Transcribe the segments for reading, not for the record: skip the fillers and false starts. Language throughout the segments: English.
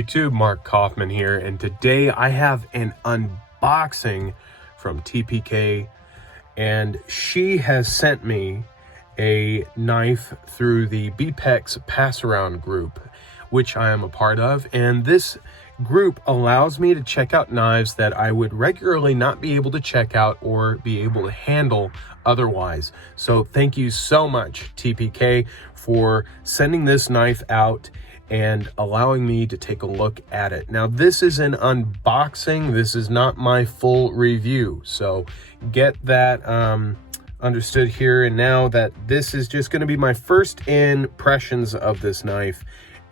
YouTube, Mark Kaufman here, and today I have an unboxing from TPK, and she has sent me a knife through the B-Pex pass-around group, which I am a part of, and this group allows me to check out knives that I would regularly not be able to check out or be able to handle otherwise. So thank you so much, TPK, for sending this knife out and allowing me to take a look at it. Now, this is an unboxing. This is not my full review. So get that understood here and now, that this is just going to be my first impressions of this knife,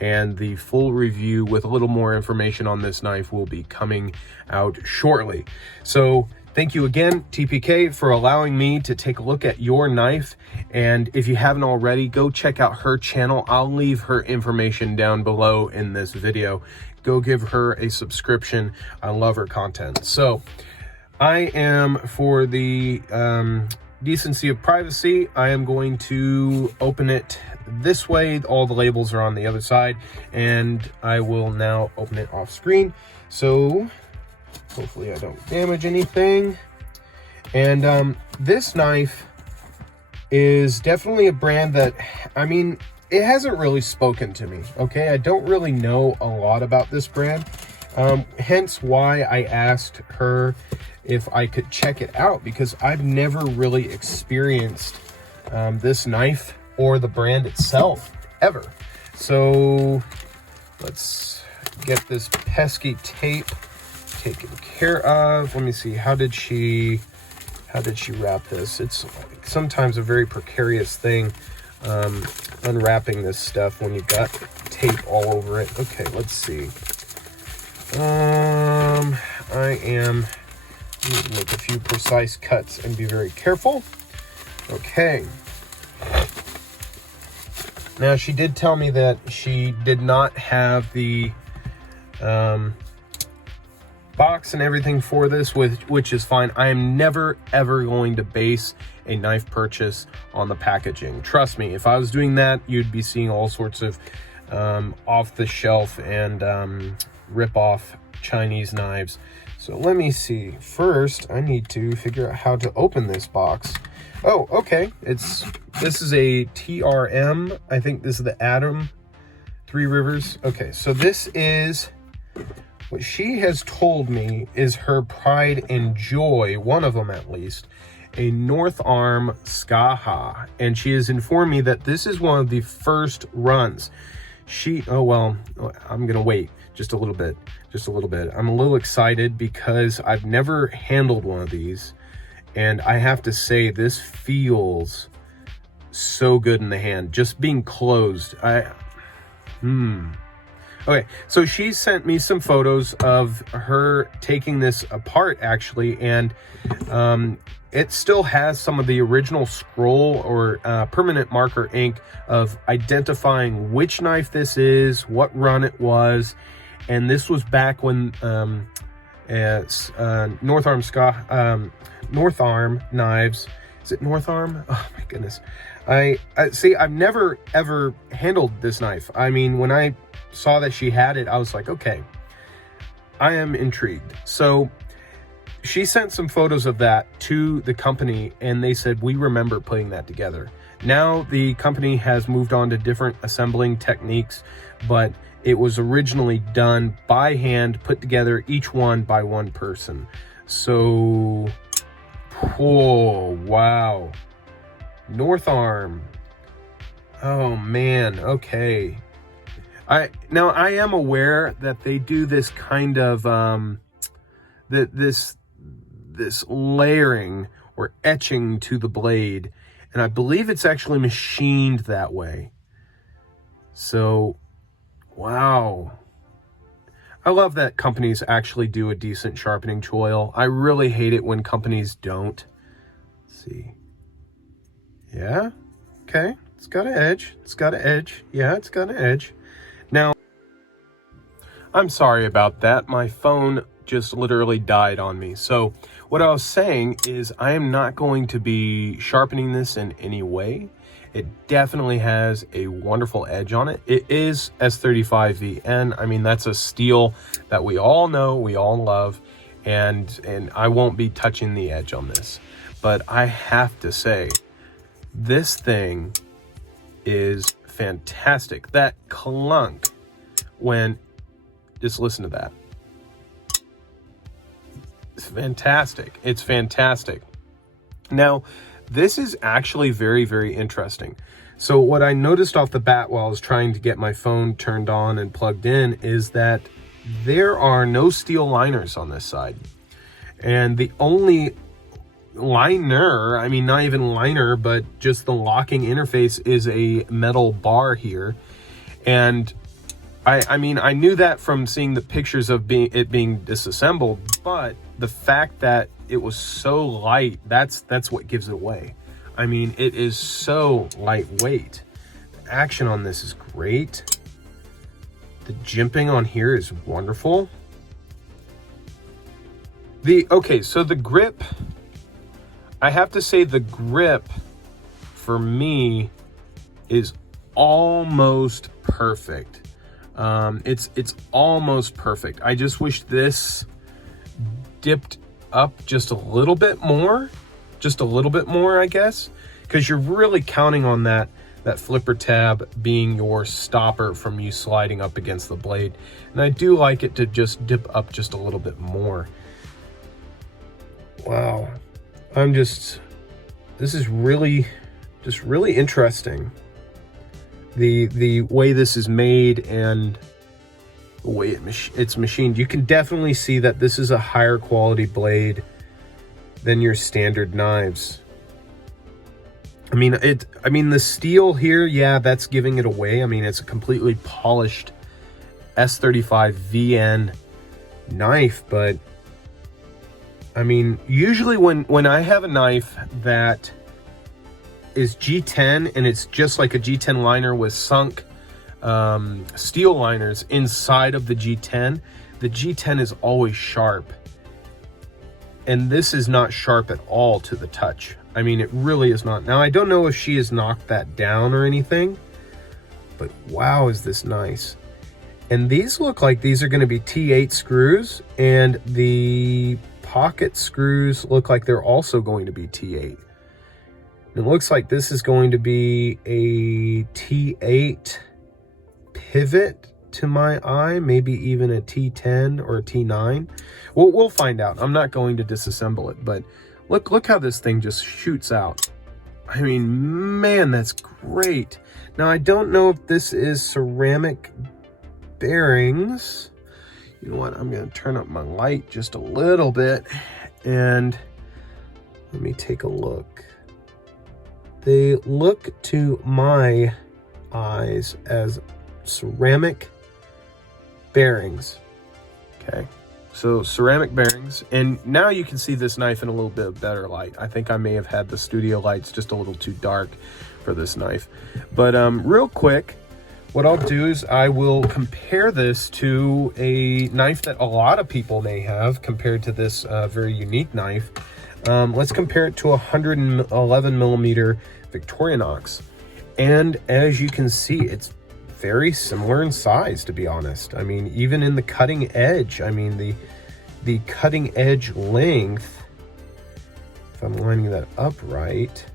and the full review with a little more information on this knife will be coming out shortly. So thank you again, TPK, for allowing me to take a look at your knife. And if you haven't already, go check out her channel. I'll leave her information down below in this video. Go give her a subscription. I love her content. So I am, for the decency of privacy, I am going to open it this way. All the labels are on the other side, and I will now open it off screen. So hopefully I don't damage anything. And this knife is definitely a brand that, I mean, it hasn't really spoken to me, okay? I don't really know a lot about this brand, hence why I asked her if I could check it out, because I've never really experienced this knife or the brand itself ever. So let's get this pesky tape taken care of. Let me see, how did she wrap this? It's sometimes a very precarious thing, unwrapping this stuff when you've got tape all over it. Okay, let's see. I am need to make a few precise cuts and be very careful. Okay. Now, she did tell me that she did not have the box and everything for this, which is fine. I am never ever going to base a knife purchase on the packaging. Trust me, if I was doing that, you'd be seeing all sorts of off the shelf and rip-off Chinese knives. So let me see. First, I need to figure out how to open this box. Oh, okay. This is a TRM. I think this is the Atom Three Rivers. Okay, so this is what she has told me is her pride and joy, one of them at least, a North Arm Skaha. And she has informed me that this is one of the first runs. Oh, well, I'm gonna wait just a little bit. I'm a little excited because I've never handled one of these, and I have to say, this feels so good in the hand, just being closed. Okay, so she sent me some photos of her taking this apart, actually, and it still has some of the original scroll or permanent marker ink of identifying which knife this is, what run it was. And this was back when North Arm knives. Is it North Arm? Oh my goodness. I see. I've never ever handled this knife. I mean, when I saw that she had it, I was like, okay, I am intrigued. So she sent some photos of that to the company, and they said, we remember putting that together. Now the company has moved on to different assembling techniques, but it was originally done by hand, put together, each one by one person. So, oh, wow. North Arm. Oh, man, okay. Now, I am aware that they do this kind of, this layering or etching to the blade, and I believe it's actually machined that way. So, wow. I love that companies actually do a decent sharpening choil. I really hate it when companies don't. Let's see. Yeah, okay. It's got an edge. Yeah, it's got an edge. Now, I'm sorry about that. My phone just literally died on me. So what I was saying is I am not going to be sharpening this in any way. It definitely has a wonderful edge on it. It is S35VN. I mean, that's a steel that we all know, we all love, and I won't be touching the edge on this. But I have to say, this thing is fantastic. That clunk when, just listen to that. It's fantastic. It's fantastic. Now, this is actually very, very interesting. So what I noticed off the bat while I was trying to get my phone turned on and plugged in is that there are no steel liners on this side. And the only liner, I mean, not even liner, but just the locking interface is a metal bar here. And I mean, I knew that from seeing the pictures of it being disassembled, but the fact that it was so light, that's what gives it away. I mean, it is so lightweight. The action on this is great. The jimping on here is wonderful. Okay, so the grip, I have to say the grip for me is almost perfect. It's almost perfect. I just wish this dipped up just a little bit more, I guess, because you're really counting on that flipper tab being your stopper from you sliding up against the blade. And I do like it to just dip up just a little bit more. Wow. This is really interesting. The way this is made and the way it's machined. You can definitely see that this is a higher quality blade than your standard knives. I mean, the steel here, yeah, that's giving it away. I mean, it's a completely polished S35VN knife, but I mean, usually when I have a knife that is G10 and it's just like a G10 liner with sunk steel liners inside of the G10 is always sharp. And this is not sharp at all to the touch. I mean, it really is not. Now, I don't know if she has knocked that down or anything, but wow, is this nice. And these look like these are going to be T8 screws, and the pocket screws look like they're also going to be T8. It looks like this is going to be a T8 pivot to my eye, maybe even a T10 or a T9. We'll find out. I'm not going to disassemble it, but look how this thing just shoots out. I mean, man, that's great. Now, I don't know if this is ceramic bearings. You know what? I'm going to turn up my light just a little bit and let me take a look. They look to my eyes as ceramic bearings. Okay, so ceramic bearings, and now you can see this knife in a little bit better light. I think I may have had the studio lights just a little too dark for this knife. But real quick, what I'll do is I will compare this to a knife that a lot of people may have compared to this very unique knife. Let's compare it to a 111 millimeter Victorinox. And as you can see, it's very similar in size, to be honest. I mean, even in the cutting edge, I mean, the cutting edge length, if I'm lining that up right,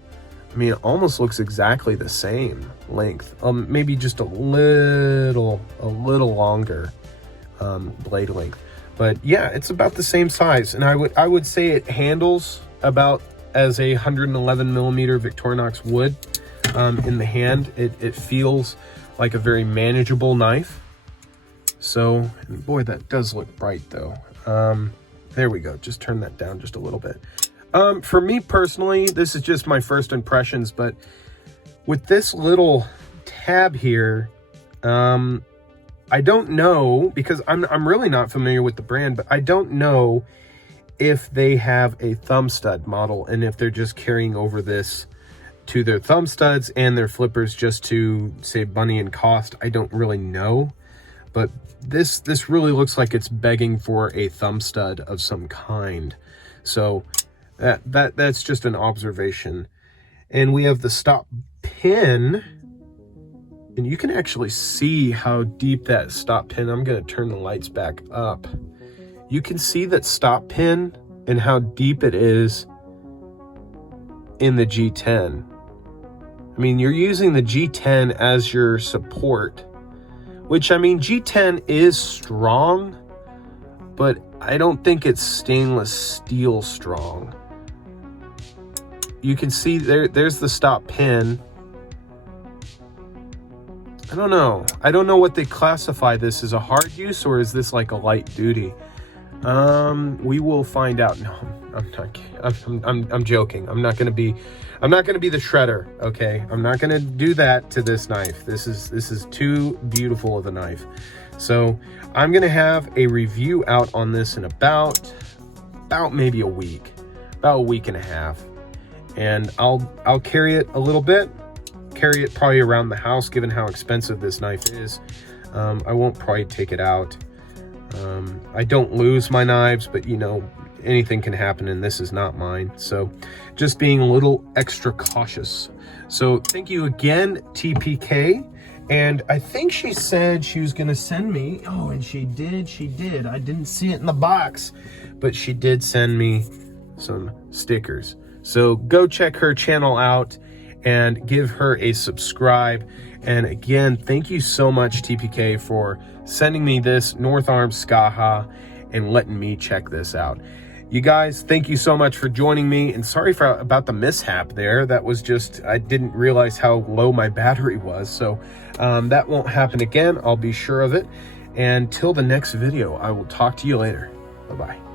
I mean, it almost looks exactly the same length. Maybe just a little longer blade length. But yeah, it's about the same size. And I would say it handles about as a 111 millimeter Victorinox would in the hand. It feels like a very manageable knife. So, and boy, that does look bright though. There we go. Just turn that down just a little bit. For me personally, this is just my first impressions, but with this little tab here, I don't know, because I'm really not familiar with the brand, but I don't know if they have a thumb stud model and if they're just carrying over this to their thumb studs and their flippers just to save money and cost. I don't really know, but this really looks like it's begging for a thumb stud of some kind. So that's just an observation. And we have the stop pin, and you can actually see how deep that stop pin, I'm going to turn the lights back up. You can see that stop pin and how deep it is in the G10. I mean, you're using the G10 as your support, which, I mean, G10 is strong, but I don't think it's stainless steel strong. You can see there's the stop pin. I don't know. I don't know what they classify this as, a hard use, or is this like a light duty? We will find out. No, I'm not. I'm joking. I'm not gonna be the shredder. Okay, I'm not gonna do that to this knife. This is too beautiful of a knife. So I'm gonna have a review out on this in about maybe a week, about a week and a half, and I'll carry it a little bit. Carry it probably around the house, given how expensive this knife is. I won't probably take it out. I don't lose my knives, but you know, anything can happen, and this is not mine. So just being a little extra cautious. So thank you again, TPK. And I think she said she was gonna send me, oh, and she did. I didn't see it in the box, but she did send me some stickers. So go check her channel out and give her a subscribe. And again, thank you so much, TPK, for sending me this North Arm Skaha and letting me check this out. You guys, thank you so much for joining me, and sorry about the mishap there. That was just, I didn't realize how low my battery was. So that won't happen again. I'll be sure of it. And till the next video, I will talk to you later. Bye-bye.